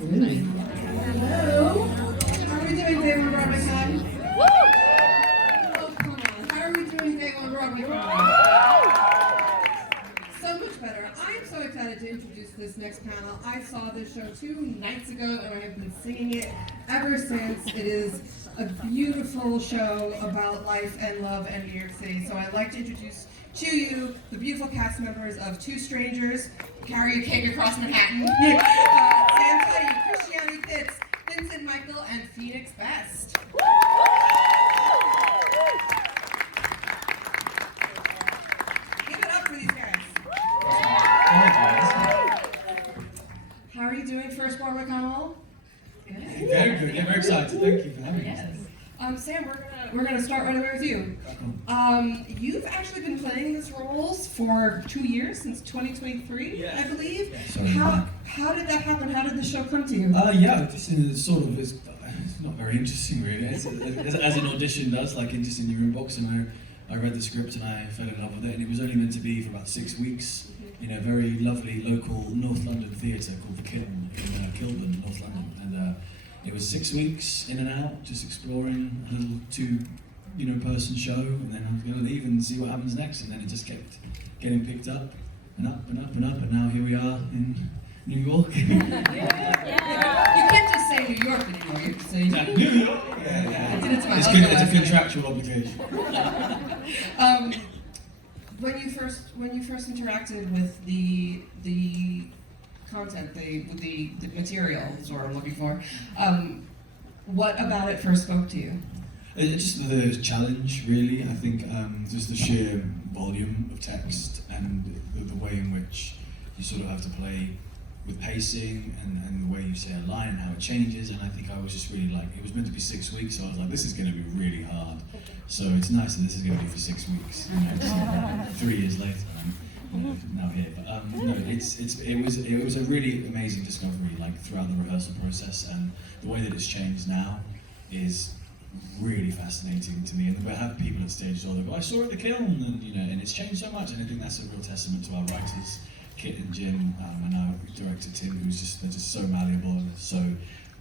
Really? Hello. How are we doing today on BroadwayCon? Woo! Oh, come on. How are we doing today on BroadwayCon? So much better. I am so excited to introduce this next panel. I saw this show 2 nights ago and I have been singing it ever since. It is a beautiful show about life and love and New York City. So I'd like to introduce to you the beautiful cast members of Two Strangers Carry a Cake Across Manhattan. Sam Tutty, Christiani Fitz, Vincent Michael, and Phoenix Best. Give it up for these guys. How are you doing, first BroadwayCon all? Good. Very good. Yeah, very excited. Thank you for having us. Sam, we're gonna start right away with you. You've actually been playing these roles for 2 years, since 2023, I believe. Yeah, How did that happen? How did the show come to you? Yeah, just in a sort of, it's not very interesting really. As an audition does, like just in your inbox, and I read the script and I fell in love with it, and it was only meant to be for about 6 weeks in a very lovely local North London theatre called The Kiln in Kilburn, North London, and it was 6 weeks in and out, just exploring a little two-person show, and then I was going to leave and see what happens next, and then it just kept getting picked up and up and up and up, and now here we are in New York. You can't just say New York anymore. You have to say New York. I did it to my It's husband good. It's last a contractual obligation. night. When you first interacted with the content, the material is what I'm looking for. What about it first spoke to you? Just the challenge, really. I think just the sheer volume of text and the way in which you sort of have to play with pacing and the way you say a line and how it changes. And I think I was just really like, it was meant to be 6 weeks, so I was like, this is going to be really hard. So it's nice that this is going to be for 6 weeks. You know, 3 years later, I'm now here. But no, it was a really amazing discovery, like throughout the rehearsal process, and the way that it's changed now is really fascinating to me. And I have people at stage all they go, I saw it at the Kiln, and it's changed so much. And I think that's a real testament to our writers, Kit and Jim, and our director Tim, they're just so malleable and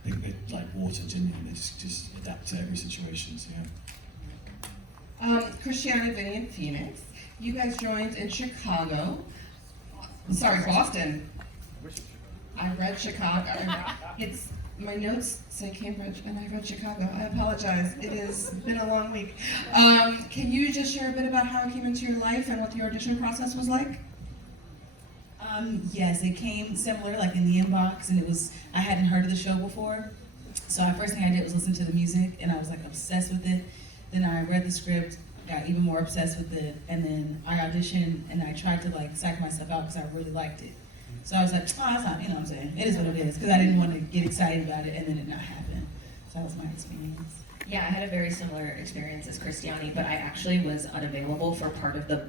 they're like water, genuinely. They just adapt to every situation. So yeah. Christiani, Vinny, and Phoenix. You guys joined in Chicago. Sorry, Boston. I read Chicago. My notes say Cambridge, and I read Chicago. I apologize. It has been a long week. Can you just share a bit about how it came into your life and what the audition process was like? Yes, it came similar, like in the inbox, and I hadn't heard of the show before. So the first thing I did was listen to the music, and I was like obsessed with it. Then I read the script, got even more obsessed with it, and then I auditioned, and I tried to like psych myself out because I really liked it. So I was like, oh, that's not, you know what I'm saying? It is what it is, because I didn't want to get excited about it and then it not happen. So that was my experience. Yeah, I had a very similar experience as Christiani, but I actually was unavailable for part of the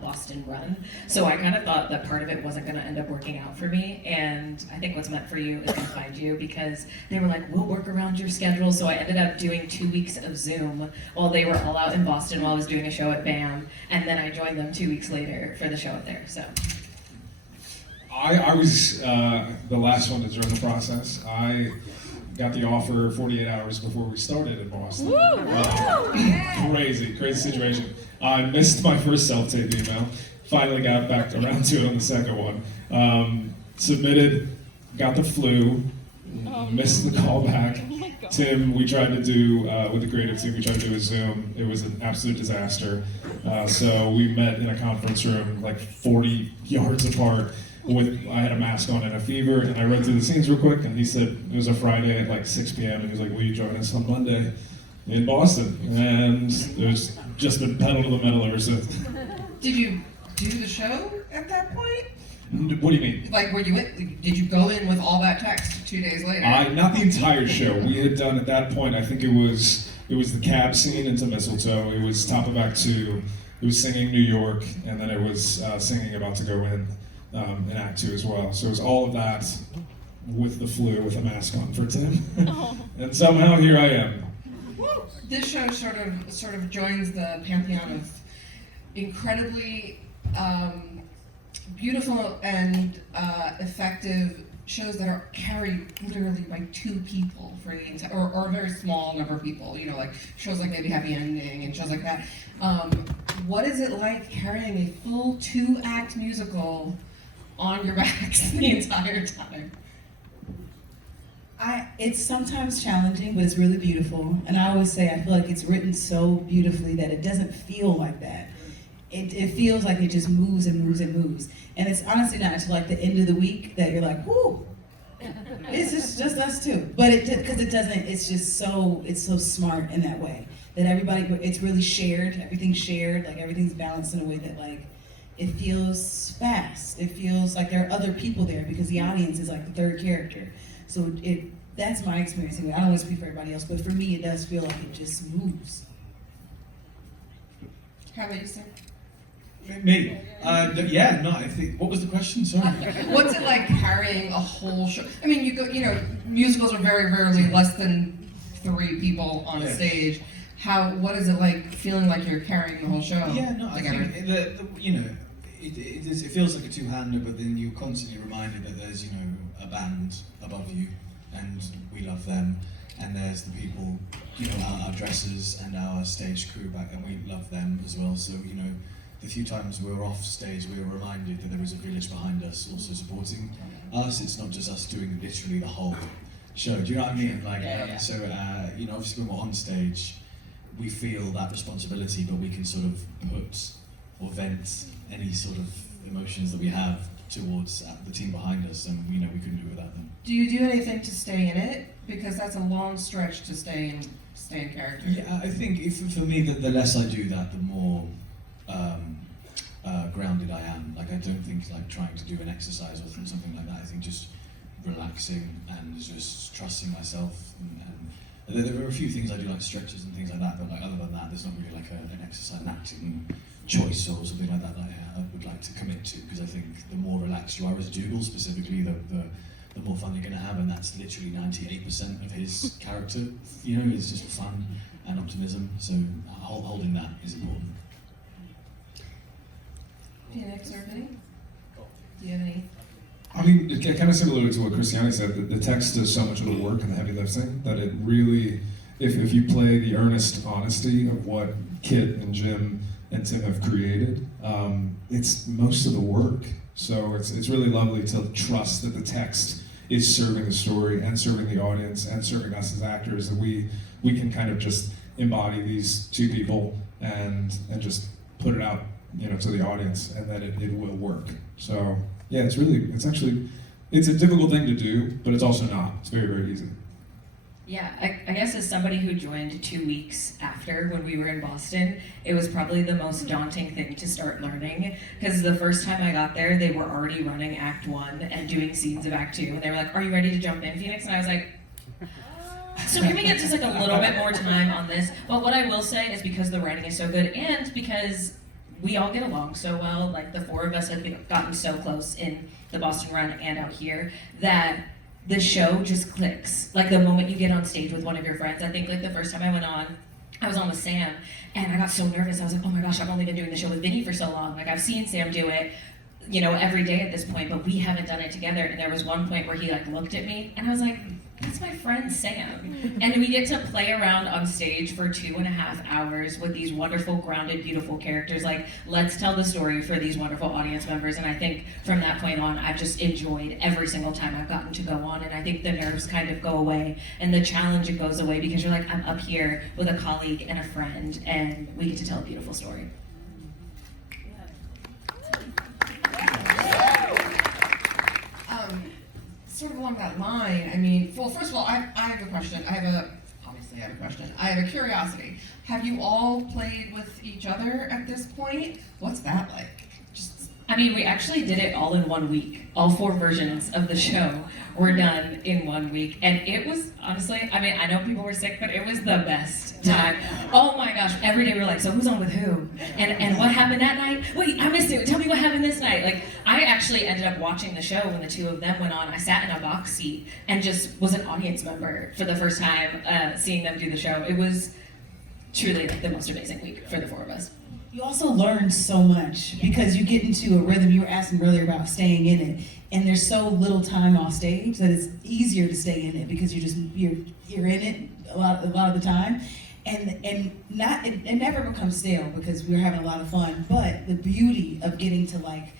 Boston run. So I kind of thought that part of it wasn't going to end up working out for me. And I think what's meant for you is going to find you, because they were like, we'll work around your schedule. So I ended up doing 2 weeks of Zoom while they were all out in Boston while I was doing a show at BAM. And then I joined them 2 weeks later for the show up there. So I was the last one to join the process. I got the offer 48 hours before we started in Boston. Crazy situation. I missed my first self-tape email. Finally got back around to it on the second one. Submitted, got the flu, missed the call back. Tim, we tried to do, with the creative team, we tried to do a Zoom. It was an absolute disaster. So we met in a conference room like 40 yards apart. I had a mask on and a fever, and I read through the scenes real quick, and he said it was a Friday at like 6 p.m. and he was like, will you join us on Monday in Boston? And there's just been pedal to the metal ever since. Did you do the show at that point? What do you mean? Like, did you go in with all that text 2 days later? Not the entire show. We had done at that point, I think it was the cab scene into Mistletoe, it was top of Act 2, it was singing New York, and then it was singing About to Go In Act 2 as well. So it was all of that with the flu, with a mask on for Tim. And somehow here I am. This show sort of joins the pantheon of incredibly beautiful and effective shows that are carried literally by 2 people for the entire, or a very small number of people, you know, like shows like maybe Happy Ending and shows like that. What is it like carrying a full 2-act musical on your backs the entire time? It's sometimes challenging, but it's really beautiful. And I always say, I feel like it's written so beautifully that it doesn't feel like that. It feels like it just moves and moves and moves. And it's honestly not until like the end of the week that you're like, whoo, it's just us two. But because it doesn't, it's so smart in that way. That everybody, it's really shared, everything's shared, like everything's balanced in a way that like, it feels fast. It feels like there are other people there because the audience is like the third character. So that's my experience. I don't want to speak for everybody else, but for me, it does feel like it just moves. How about you, Sam? Me? Yeah, no, I think, what was the question? Sorry. What's it like carrying a whole show? I mean, musicals are very rarely less than 3 people on a stage. What is it like feeling like you're carrying the whole show? Yeah, no, I together? think, it feels like a two-hander, but then you're constantly reminded that there's, a band above you, and we love them, and there's the people, our dressers and our stage crew back, and we love them as well. So, the few times we were off stage, we were reminded that there was a village behind us also supporting us. It's not just us doing literally the whole show. Do you know what I mean? So, obviously when we're on stage, we feel that responsibility, but we can sort of put or vent any sort of emotions that we have towards the team behind us, and we couldn't do it without them. Do you do anything to stay in it? Because that's a long stretch to stay in character. Yeah, I think for me, the less I do that, the more grounded I am. Like, I don't think like trying to do an exercise or something like that. I think just relaxing and just trusting myself. And there are a few things I do, like stretches and things like that, but like other than that, there's not really like an exercise, an acting choice or something like that I would like to commit to, because I think the more relaxed you are as Dougal specifically, the more fun you're going to have, and that's literally 98% of his character. It's just fun and optimism. So holding that is important. Phoenix or Vinny? Do you have any? I mean, it kind of similar to what Christiani said, the text does so much of the work and the heavy lifting that it really, if you play the earnest honesty of what Kit and Jim and Tim have created, it's most of the work. So it's really lovely to trust that the text is serving the story and serving the audience and serving us as actors, that we can kind of just embody these 2 people and just put it out, to the audience, and that it will work. So yeah, it's a difficult thing to do, but it's also not. It's very, very easy. Yeah, I guess as somebody who joined 2 weeks after when we were in Boston, it was probably the most daunting thing to start learning, because the first time I got there, they were already running Act 1 and doing scenes of Act 2, and they were like, "Are you ready to jump in, Phoenix?" And I was like, so can we get just like a little bit more time on this? But what I will say is, because the writing is so good, and because we all get along so well, like the 4 of us have gotten so close in the Boston run and out here, that the show just clicks. Like the moment you get on stage with one of your friends. I think like the first time I went on, I was on with Sam, and I got so nervous. I was like, oh my gosh, I've only been doing the show with Vinny for so long. Like, I've seen Sam do it, every day at this point, but we haven't done it together. And there was one point where he like looked at me, and I was like, that's my friend Sam. And we get to play around on stage for 2.5 hours with these wonderful, grounded, beautiful characters. Like, let's tell the story for these wonderful audience members. And I think from that point on, I've just enjoyed every single time I've gotten to go on. And I think the nerves kind of go away, and the challenge goes away, because you're like, I'm up here with a colleague and a friend, and we get to tell a beautiful story. Sort of along that line, I mean, well, first of all, I have a question. I have a curiosity. Have you all played with each other at this point? What's that like? We actually did it all in 1 week. All 4 versions of the show were done in 1 week. And it was, honestly, I know people were sick, but it was the best time. Oh my gosh, every day we were like, so who's on with who? And what happened that night? Wait, I missed it. Tell me what happened this night. Like, I actually ended up watching the show when the 2 of them went on. I sat in a box seat and just was an audience member for the first time, seeing them do the show. It was truly like the most amazing week for the 4 of us. you also learn so much because you get into a rhythm. You were asking earlier about staying in it, and there's so little time off stage that it's easier to stay in it because you're in it a lot of the time, and not it never becomes stale because we're having a lot of fun. But the beauty of getting to like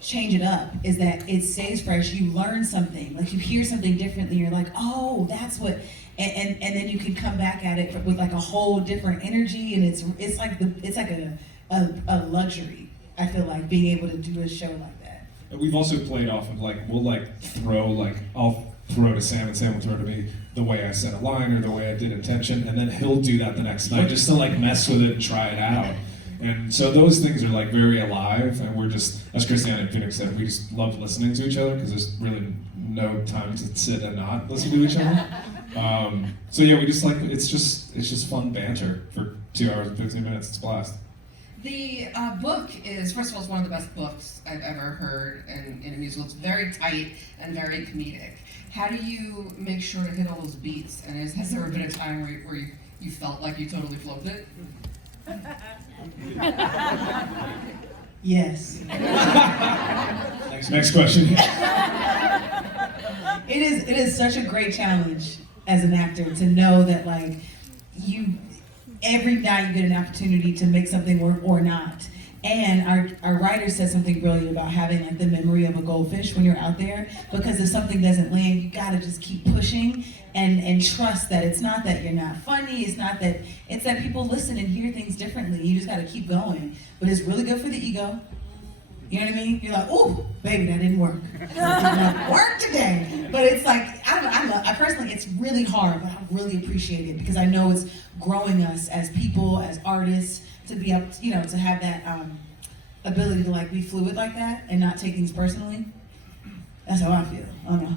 change it up is that it stays fresh. You learn something, like you hear something differently. You're like, oh, that's what. And then you can come back at it with like a whole different energy, and it's like a luxury. I feel like being able to do a show like that. And we've also played off of like I'll throw to Sam and Sam will throw to me the way I said a line or the way I did intention, and then he'll do that the next night just to like mess with it and try it out. And so those things are like very alive, and we're just, as Christiani and Phoenix said, we just love listening to each other because there's really no time to sit and not listen to each other. So yeah, we just like it's just fun banter for 2 hours and 15 minutes. It's a blast. The book is, first of all, it's one of the best books I've ever heard in a musical. It's very tight and very comedic. How do you make sure to hit all those beats? And has there ever been a time where you felt like you totally flubbed it? Yes. Next question. It is such a great challenge as an actor to know that like every night you get an opportunity to make something work or not. And our writer said something brilliant about having like the memory of a goldfish when you're out there, because if something doesn't land, you gotta just keep pushing and trust that it's not that you're not funny, it's that people listen and hear things differently. You just gotta keep going. But it's really good for the ego. You know what I mean? You're like, ooh, baby, that didn't work. It did not work today. But it's like, I personally, it's really hard, but I really appreciate it because I know it's growing us as people, as artists, to be up, to have that ability to like be fluid like that and not take things personally. That's how I feel. I don't know.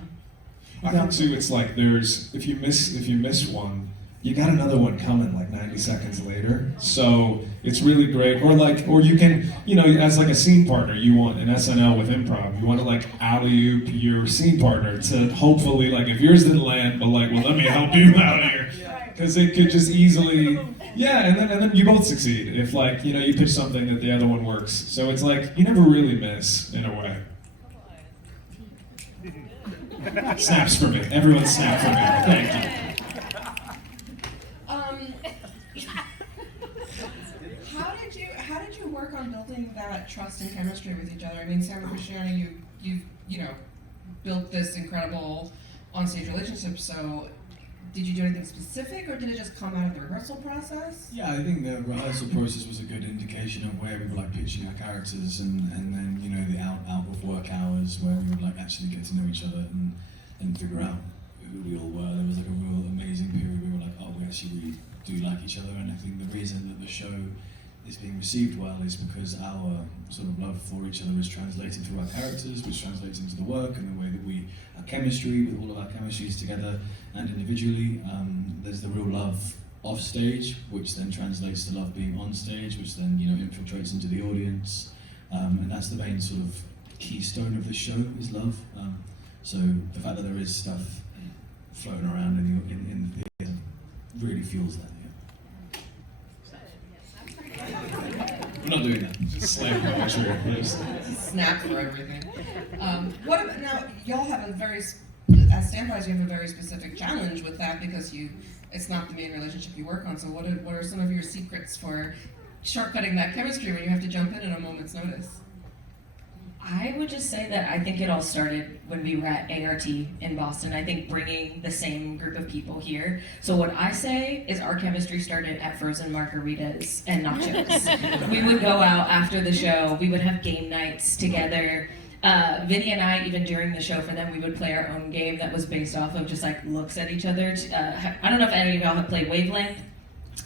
I think too, it's like if you miss one, you got another one coming like 90 seconds later. So it's really great. Or you can, as like a scene partner, you want an SNL with improv, you want to like alley-oop your scene partner to hopefully like if yours didn't land, but like, well, let me help you out here. Because it could just easily, and then you both succeed if like, you pitch something that the other one works. So it's like, you never really miss in a way. Snaps for me. Everyone snap for me. Thank you. How did you work on building that trust and chemistry with each other? I mean, Sam and Christiani, you built this incredible onstage relationship. So, did you do anything specific, or did it just come out of the rehearsal process? Yeah, I think the rehearsal process was a good indication of where we were like pitching our characters, and then the out of work hours where we would like actually get to know each other and figure out who we all were. There was like a real amazing period we were like, oh, we actually really do like each other, and I think the reason that the show is being received well is because our sort of love for each other is translated through our characters, which translates into the work and the way that our chemistry with all of our chemistries together and individually. There's the real love off stage, which then translates to love being on stage, which then infiltrates into the audience, and that's the main sort of keystone of the show is love. So the fact that there is stuff floating around in the theatre really fuels that. We're not doing that. Just slam poetry. Snap for everything. What about now? Y'all have as standbys, you have a very specific challenge with that because it's not the main relationship you work on. So what are some of your secrets for shortcutting that chemistry when you have to jump in at a moment's notice? I would just say that I think it all started when we were at ART in Boston. I think bringing the same group of people here. So what I say is our chemistry started at frozen margaritas and nachos. We would go out after the show. We would have game nights together. Vinny and I, even during the show for them, we would play our own game that was based off of just like looks at each other. I don't know if any of y'all have played Wavelength.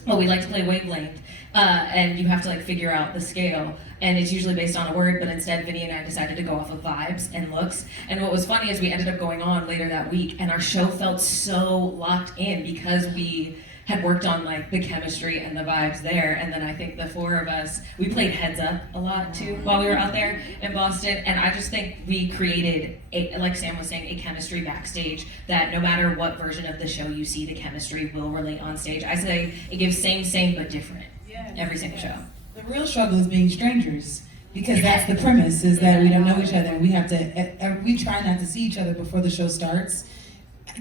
Well, we like to play Wavelength. And you have to like figure out the scale, and it's usually based on a word, but instead Vinny and I decided to go off of vibes and looks. And what was funny is we ended up going on later that week, and our show felt so locked in because we had worked on like the chemistry and the vibes there. And then I think the four of us, we played Heads Up a lot too while we were out there in Boston. And I just think we created, like Sam was saying, a chemistry backstage that no matter what version of the show you see, the chemistry will relate on stage. I say it gives same, but different every single show. The real struggle is being strangers, because that's the premise, is that we don't know each other, and we have to, we try not to see each other before the show starts.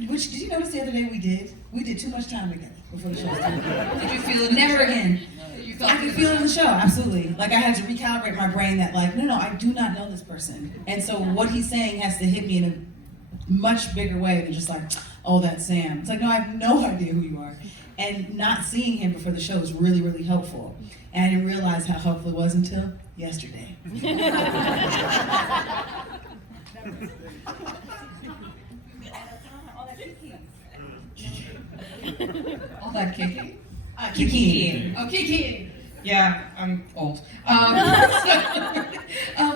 Which, did you notice the other day we did? We did too much time together before the show started. Did you feel it? Never again. You I could feel it in the show, absolutely. Like I had to recalibrate my brain that like, no, I do not know this person. And so what he's saying has to hit me in a much bigger way than just like, oh, that's Sam. It's like, no, I have no idea who you are. And not seeing him before the show was really, really helpful. And I didn't realize how helpful it was until yesterday. all that kicking? Kiki. Oh, kiki. Yeah, I'm old.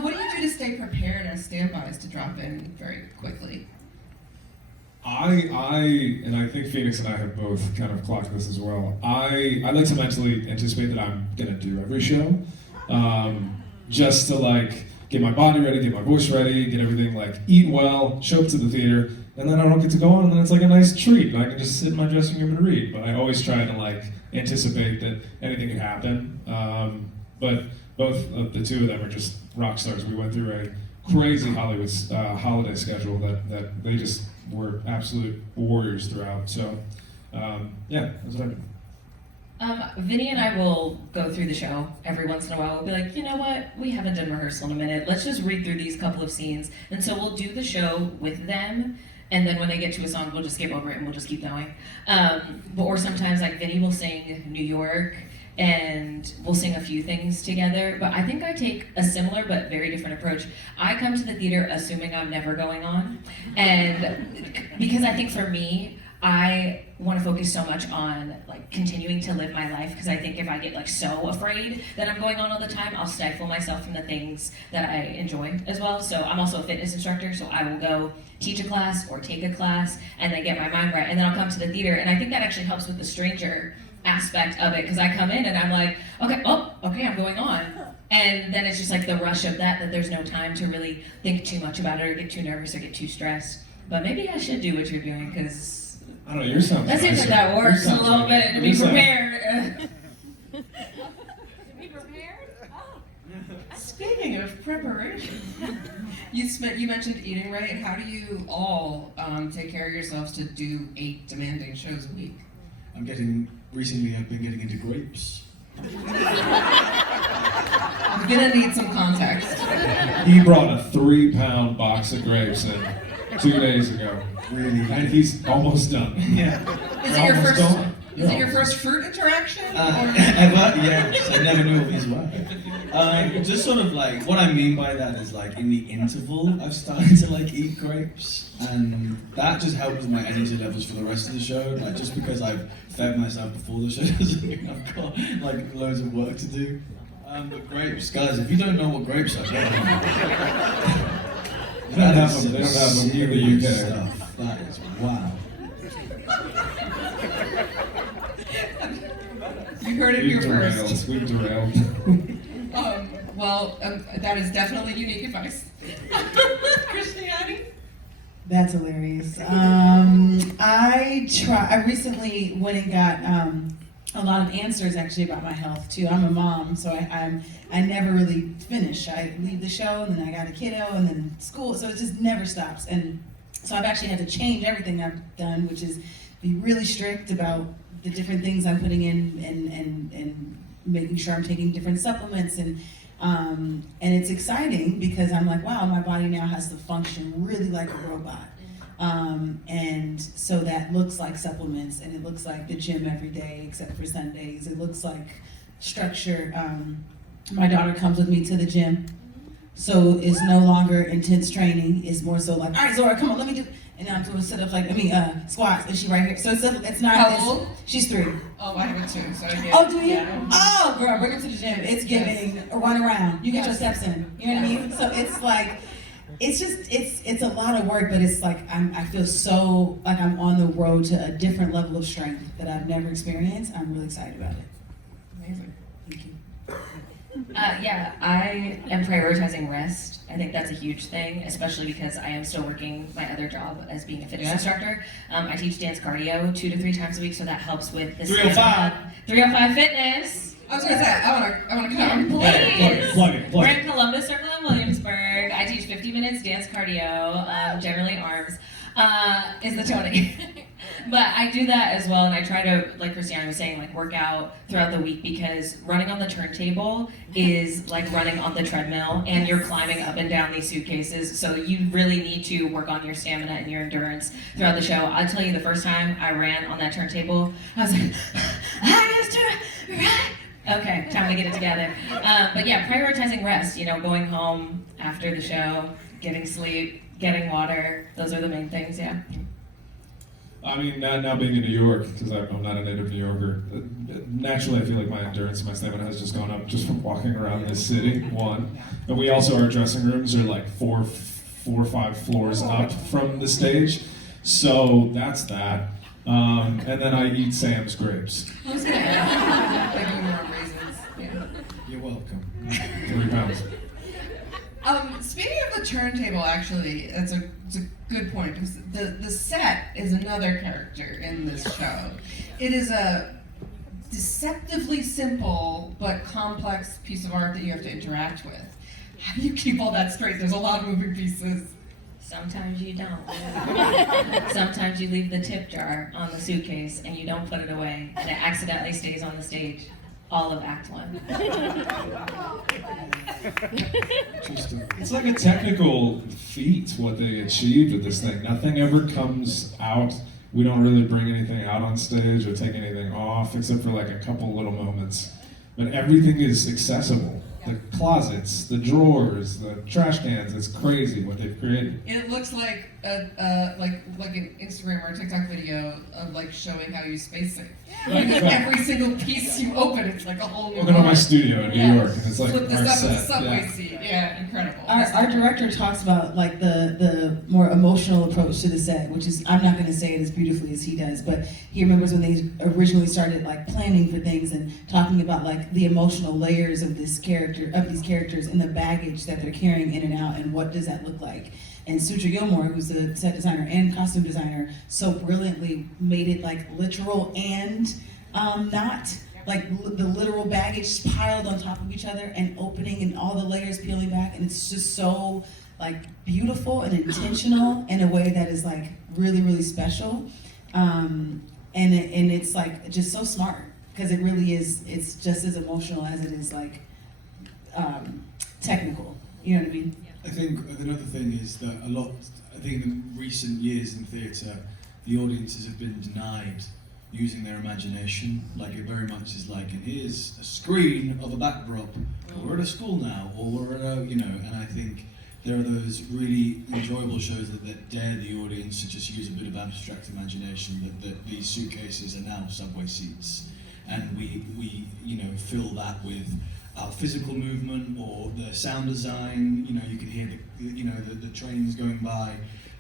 What do you do to stay prepared as standbys to drop in very quickly? And I think Phoenix and I have both kind of clocked this as well. I like to mentally anticipate that I'm gonna do every show, just to like get my body ready, get my voice ready, get everything like eat well, show up to the theater, and then I don't get to go on, and then it's like a nice treat, and I can just sit in my dressing room and read. But I always try to like anticipate that anything could happen. But both of the two of them are just rock stars. We went through a crazy Hollywood holiday schedule that they just were absolute warriors throughout. So yeah, that's what I do. Vinny and I will go through the show every once in a while. We'll be like, you know what? We haven't done rehearsal in a minute. Let's just read through these couple of scenes. And so we'll do the show with them. And then when they get to a song, we'll just skip over it and we'll just keep going. Or sometimes like Vinny will sing New York and we'll sing a few things together. But I think I take a similar but very different approach. I come to the theater assuming I'm never going on. And because I think for me, I want to focus so much on like continuing to live my life, because I think if I get like so afraid that I'm going on all the time, I'll stifle myself from the things that I enjoy as well. So I'm also a fitness instructor, so I will go teach a class or take a class and then get my mind right, and then I'll come to the theater, and I think that actually helps with the stranger aspect of it, because I come in and I'm like, okay, I'm going on. And then it's just like the rush of that there's no time to really think too much about it or get too nervous or get too stressed. But maybe I should do what you're doing, because I don't know, yours sounds that seems like nicer. that works a Yours sounds little really- bit to be yours sounds- prepared. Be prepared? Oh. Speaking of preparation, you mentioned eating right. How do you all take care of yourselves to do 8 demanding shows a week? Recently I've been getting into grapes. I'm gonna need some context. He brought a 3-pound box of grapes in 2 days ago. Really? And he's almost done. Yeah. Is We're it your almost first? done. Is it your first fruit interaction? Ever? Yes. I never knew what these were. Just sort of like, what I mean by that is like in the interval, I've started to like eat grapes, and that just helps my energy levels for the rest of the show. Like just because I've fed myself before the show doesn't mean I've got like loads of work to do. But grapes, guys, if you don't know what grapes are, get them. They don't have them. They don't have them in the UK. Stuff. That is wow. You heard it here first. We've derailed. That is definitely unique advice. Christiani? That's hilarious. I recently went and got a lot of answers actually about my health too. I'm a mom, so I never really finish. I leave the show and then I got a kiddo and then school, so it just never stops. And so I've actually had to change everything I've done, which is be really strict about the different things I'm putting in and making sure I'm taking different supplements, and it's exciting because I'm like, wow, my body now has to function really like a robot. And so that looks like supplements, and it looks like the gym every day except for Sundays. It looks like structure. My daughter comes with me to the gym, so it's no longer intense training. It's more so like, all right, Zora, come on, let me do. And I'm doing sit-ups, squats, and she right here. So it's not. How old? She's 3. Oh, I have it too. So I get, Oh, do you? Yeah. Oh, girl, bring her to the gym. It's giving a run around. You get your steps in. You know what I mean? So it's like, it's a lot of work, but it's like I feel so like I'm on the road to a different level of strength that I've never experienced. I'm really excited about it. Amazing. Thank you. Yeah, I am prioritizing rest. I think that's a huge thing, especially because I am still working my other job as being a fitness instructor. I teach dance cardio 2 to 3 times a week, so that helps with this 305. 305 fitness. I was gonna say, I wanna come. Please. Plug We're it. in Columbus Circle in Williamsburg. I teach 50 minutes dance cardio, generally arms, is the toning. But I do that as well, and I try to, like Christiani was saying, like work out throughout the week because running on the turntable is like running on the treadmill, and you're climbing up and down these suitcases. So you really need to work on your stamina and your endurance throughout the show. I'll tell you, the first time I ran on that turntable, I was like, I used to run. Okay, time to get it together. But yeah, prioritizing rest. You know, going home after the show, getting sleep, getting water. Those are the main things. Yeah. I mean, now being in New York, because I'm not a native New Yorker, naturally I feel like my endurance, my stamina has just gone up just from walking around this city, one. And we also, our dressing rooms are like four or five floors up from the stage. So that's that. And then I eat Sam's grapes. I was gonna ask, maybe more raisins. Yeah. You're welcome. 3 pounds. Speaking of the turntable, actually, it's a good point. Because the set is another character in this show. It is a deceptively simple but complex piece of art that you have to interact with. How do you keep all that straight? There's a lot of moving pieces. Sometimes you don't. Sometimes you leave the tip jar on the suitcase and you don't put it away, and it accidentally stays on the stage all of Act 1. It's like a technical feat what they achieved with this thing. Nothing ever comes out. We don't really bring anything out on stage or take anything off except for like a couple little moments. But everything is accessible. The closets, the drawers, the trash cans, it's crazy what they've created. It looks like like an Instagram or a TikTok video of like showing how you space safe. Because every single piece you open, it's like a whole new Welcome to my world. studio in New York, and it's like Flip our this up with a set. subway Yeah. seat. Yeah, incredible. Our director talks about like the more emotional approach to the set, which is, I'm not going to say it as beautifully as he does, but he remembers when they originally started like planning for things and talking about like the emotional layers of these characters and the baggage that they're carrying in and out, and what does that look like. And Sutra Gilmore, who's the set designer and costume designer, so brilliantly made it like literal and not like the literal baggage piled on top of each other and opening and all the layers peeling back, and it's just so like beautiful and intentional in a way that is like really, really special. And it's like just so smart, because it really is, it's just as emotional as it is like technical. You know what I mean? I think another thing is that I think in recent years in theatre, the audiences have been denied using their imagination. Like it very much is like, and here's a screen of a backdrop, or we're at a school now, or we're at a, and I think there are those really enjoyable shows that dare the audience to just use a bit of abstract imagination, that these suitcases are now subway seats, and we fill that with our physical movement or the sound design. You can hear the trains going by,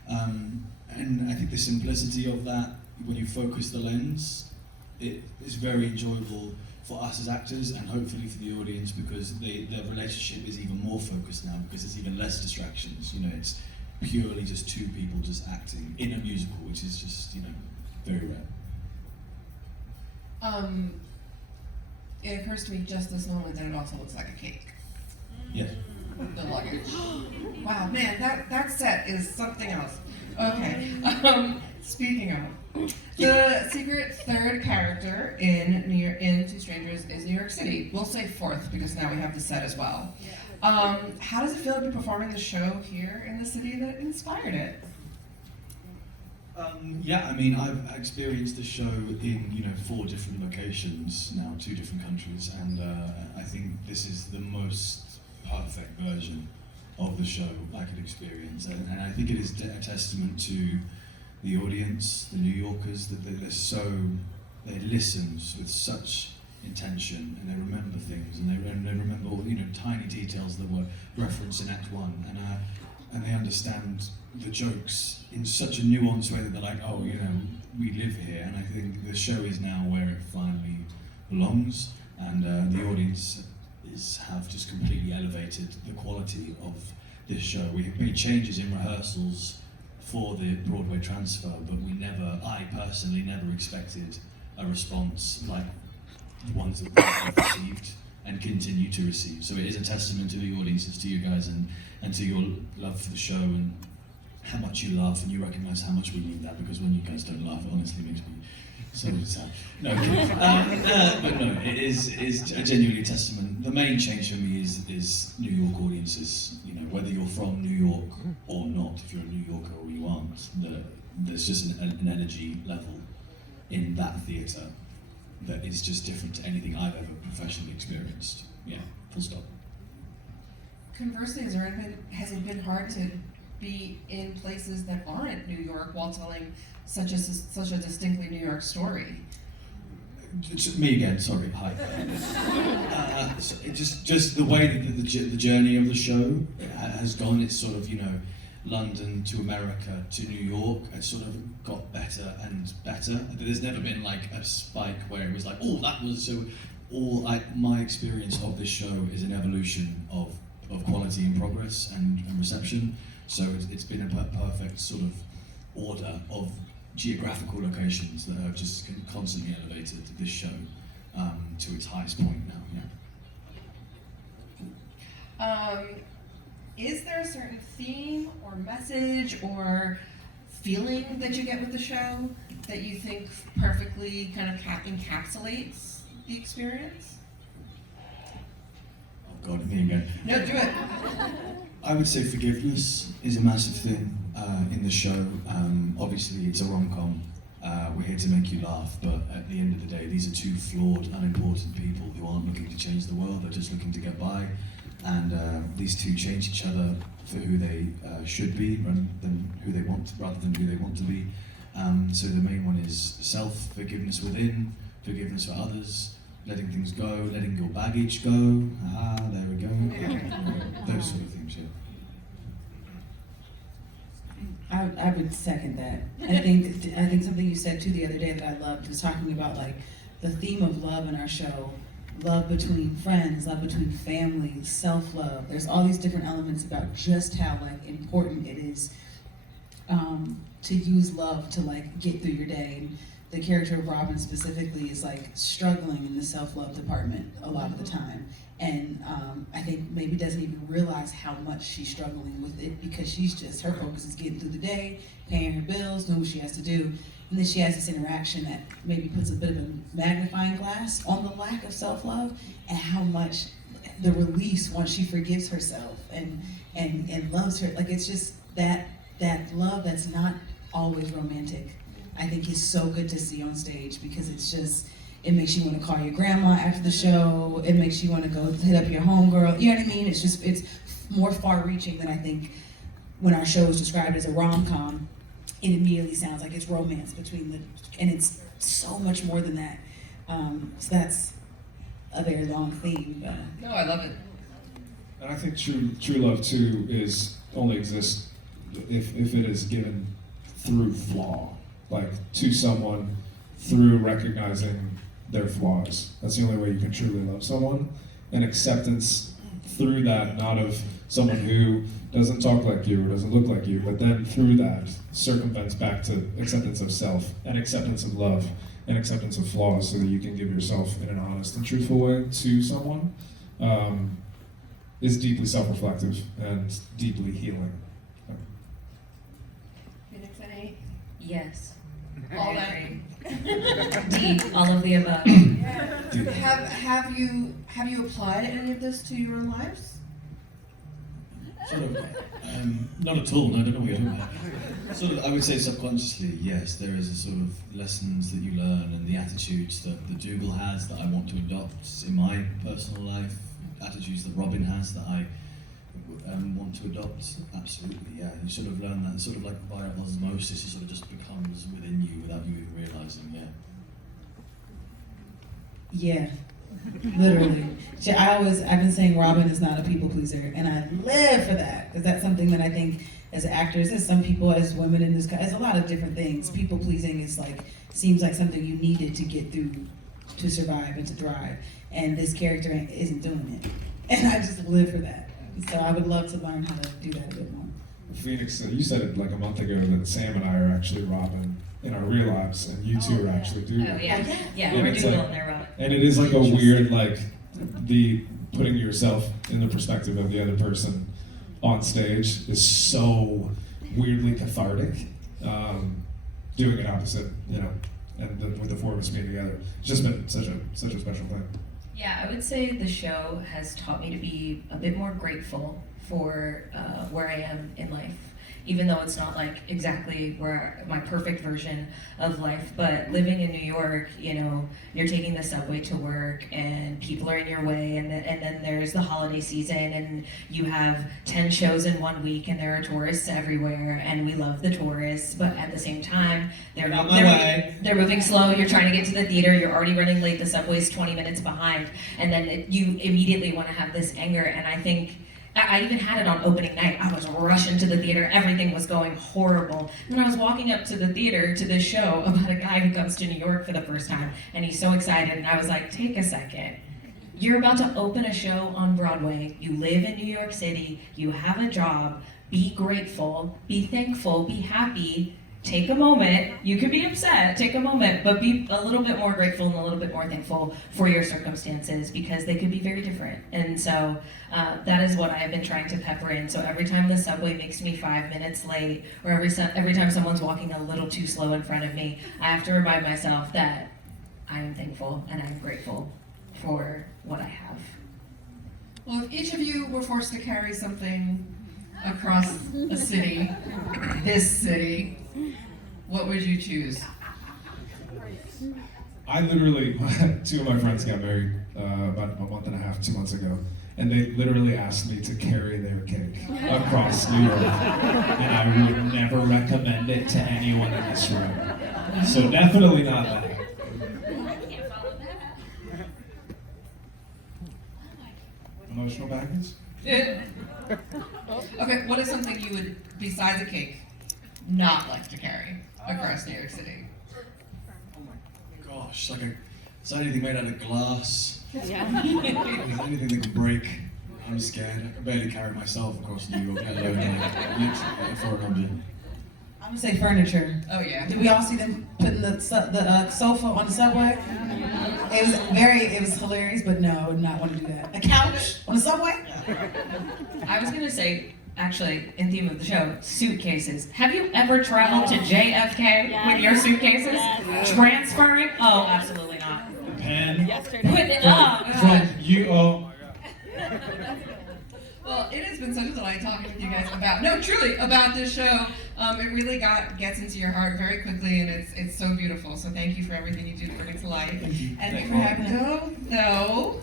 and I think the simplicity of that, when you focus the lens, it is very enjoyable for us as actors and hopefully for the audience, because their relationship is even more focused now, because there's even less distractions. It's purely just two people just acting in a musical, which is just very rare. It occurs to me just this moment that it also looks like a cake. Yes. The luggage. Wow, man, that set is something else. Okay. Speaking of, the secret third character in Two Strangers is New York City. We'll say fourth because now we have the set as well. How does it feel to be performing the show here in the city that inspired it? I've experienced the show in 4 different locations now, 2 different countries, and I think this is the most perfect version of the show I could experience, and I think it is a testament to the audience, the New Yorkers, that they listen with such intention, and they remember things, and they remember all, tiny details that were referenced in Act 1, and they understand the jokes in such a nuanced way that they're like, oh, we live here, and I think the show is now where it finally belongs, and the audience have just completely elevated the quality of this show. We have made changes in rehearsals for the Broadway transfer, but I personally never expected a response like the ones that I've received and continue to receive. So it is a testament to the audiences, to you guys, and to your love for the show and how much you laugh, and you recognise how much we need that, because when you guys don't laugh, it honestly makes me so sad. No, but no, it is a genuinely testament. The main change for me is New York audiences. You know, whether you're from New York or not, if you're a New Yorker or you aren't, there's just an energy level in that theatre that is just different to anything I've ever professionally experienced. Yeah, full stop. Conversely, has it been hard to be in places that aren't New York while telling such a distinctly New York story? Me again, sorry, hi. So just the way that the journey of the show has gone, it's sort of, you know, London to America to New York, it's sort of got better and better. There's never been like a spike where it was like, oh, that was so. My experience of this show is an evolution of quality and progress and reception. So it's been a perfect sort of order of geographical locations that have just constantly elevated this show to its highest point now. Yeah. Is there a certain theme or message or feeling that you get with the show that you think perfectly kind of encapsulates the experience? Oh God, me again. No, do it. I would say forgiveness is a massive thing in the show. Obviously, it's a rom-com. We're here to make you laugh, but at the end of the day, these are two flawed, unimportant people who aren't looking to change the world. They're just looking to get by. And these two change each other for who they should be, rather than who they want to be. So the main one is self-forgiveness within, forgiveness for others, letting things go, letting your baggage go. There we go. Those sort of things, yeah. I would second that. I think something you said too the other day that I loved was talking about like the theme of love in our show. Love between friends, love between family, self-love. There's all these different elements about just how like important it is to use love to like get through your day. And the character of Robin specifically is like struggling in the self-love department a lot of the time. And I think maybe doesn't even realize how much she's struggling with it, because her focus is getting through the day, paying her bills, doing what she has to do. And then she has this interaction that maybe puts a bit of a magnifying glass on the lack of self-love and how much the release once she forgives herself and loves her. Like, it's just that love that's not always romantic, I think is so good to see on stage, because it makes you want to call your grandma after the show. It makes you want to go hit up your homegirl. You know what I mean? It's more far-reaching than I think when our show is described as a rom-com. It immediately sounds like it's romance and it's so much more than that. So that's a very long theme. But. No, I love it. And I think true love too only exists if it is given through flaw, like to someone through recognizing their flaws. That's the only way you can truly love someone. And acceptance through that, not of someone who doesn't talk like you or doesn't look like you, but then through that circumvents back to acceptance of self and acceptance of love and acceptance of flaws, so that you can give yourself in an honest and truthful way to someone, is deeply self-reflective and deeply healing. Phoenix and 8. Yes. All I that. agree. D, all of the above. Have you applied any of this to your own lives? Sort of, not at all. No, I don't know what you're talking about. Sort of, I would say subconsciously, yes. There is a sort of lessons that you learn and the attitudes that Dougal has that I want to adopt in my personal life. Attitudes that Robin has that I want to adopt. Absolutely, yeah. You sort of learn that, sort of like by osmosis. It sort of just becomes within you without you even realizing. Yeah. Yeah. Literally. I've been saying Robin is not a people pleaser, and I live for that, because that's something that I think as actors, as some people, as women in this, as a lot of different things, people pleasing seems like something you needed to get through to survive and to thrive, and this character isn't doing it, and I just live for that. So I would love to learn how to do that a bit more. Phoenix, you said it like a month ago that Sam and I are actually Robin in our real lives, and you two are actually Oh Doodle. yeah, And we're it's doodle like- in there, Rob. And it is like a weird, like, the putting yourself in the perspective of the other person on stage is so weirdly cathartic. Doing it opposite, you know, and with the four of us being together, it's just been such a special thing. Yeah, I would say the show has taught me to be a bit more grateful for where I am in life. Even though it's not like exactly where my perfect version of life, but living in New York, you know, you're taking the subway to work and people are in your way, and then there's the holiday season and you have 10 shows in 1 week and there are tourists everywhere and we love the tourists, but at the same time, they're moving slow, you're trying to get to the theater, you're already running late, the subway's 20 minutes behind, and then you immediately want to have this anger, and I think I even had it on opening night. I was rushing to the theater. Everything was going horrible. And then I was walking up to the theater to this show about a guy who comes to New York for the first time, and he's so excited. And I was like, take a second. You're about to open a show on Broadway. You live in New York City. You have a job. Be grateful. Be thankful. Be happy. Take a moment. You can be upset. Take a moment, but be a little bit more grateful and a little bit more thankful for your circumstances because they could be very different. And so that is what I have been trying to pepper in. So every time the subway makes me 5 minutes late, or every time someone's walking a little too slow in front of me, I have to remind myself that I am thankful and I'm grateful for what I have. Well, if each of you were forced to carry something across a city, this city, what would you choose? I literally, two of my friends got married about a month and a half, 2 months ago, and they literally asked me to carry their cake across New York, and I would never recommend it to anyone in this room. So definitely not that. Emotional baggage? Okay, what is something you would, besides a cake, not like to carry across New York City? Oh my gosh, is there anything made out of glass? Yeah. Anything that can break? I'm scared. I can barely carry myself across New York, let alone literally for an object. I'm gonna say furniture. Oh yeah. Did we all see them putting the sofa on the subway? It was hilarious, but no, I would not want to do that. A couch on the subway? I was gonna say, actually, in theme of the show, suitcases. Have you ever traveled to JFK with your suitcases? Yes. Transferring? Oh, absolutely not. Pen Yesterday. Put it up. from you. Oh. Well, it has been such a delight talking with you guys about this show. It really gets into your heart very quickly, and it's so beautiful. So thank you for everything you do to bring it to life. And before I go, though,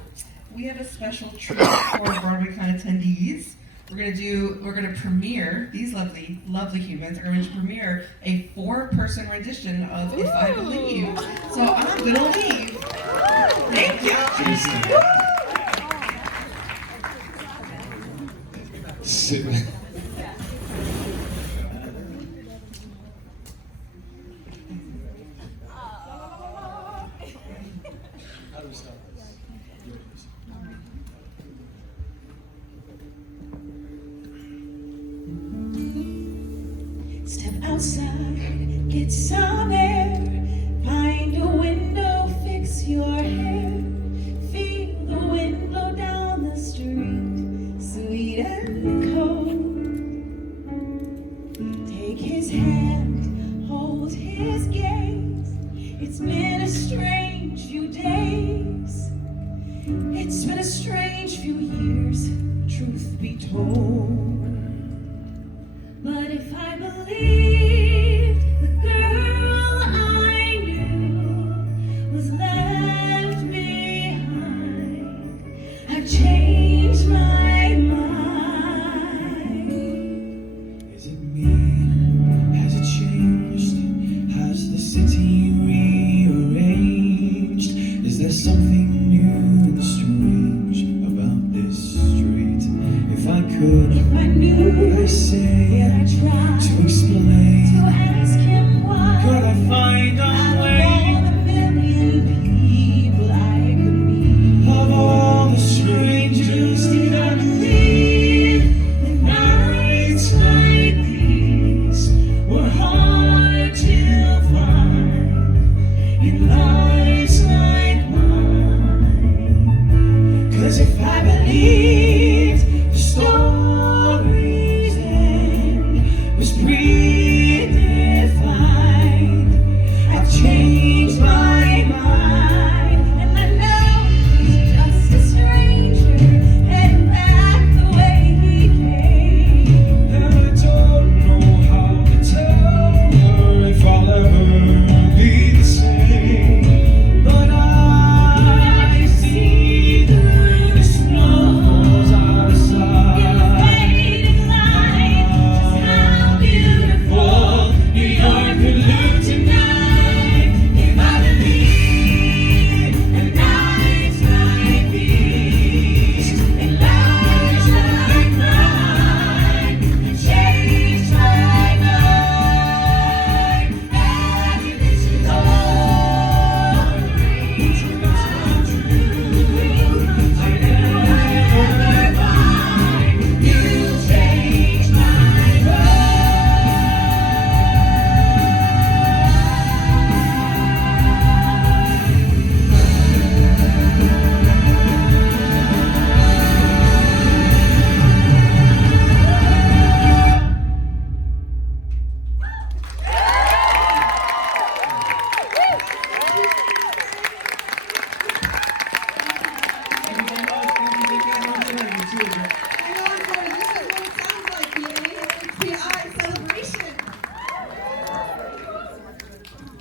we have a special treat for BroadwayCon attendees. We're gonna premiere, these lovely humans are going to premiere a 4-person rendition of If I Believe. So I'm gonna leave. Thank you. Sit. Step outside, get some air. Find a window, fix your hair. Feel the wind blow down the street, sweet and cold. Take his hand, hold his gaze. It's been a strange few days. It's been a strange few years, truth be told. But if I believed the girl I knew was left behind, I've changed my mind. Is it me? Has it changed? Has the city rearranged? Is there something new and strange about this street? If I could, If I knew, would I say would I try to explain? to ask him why? Could I find out?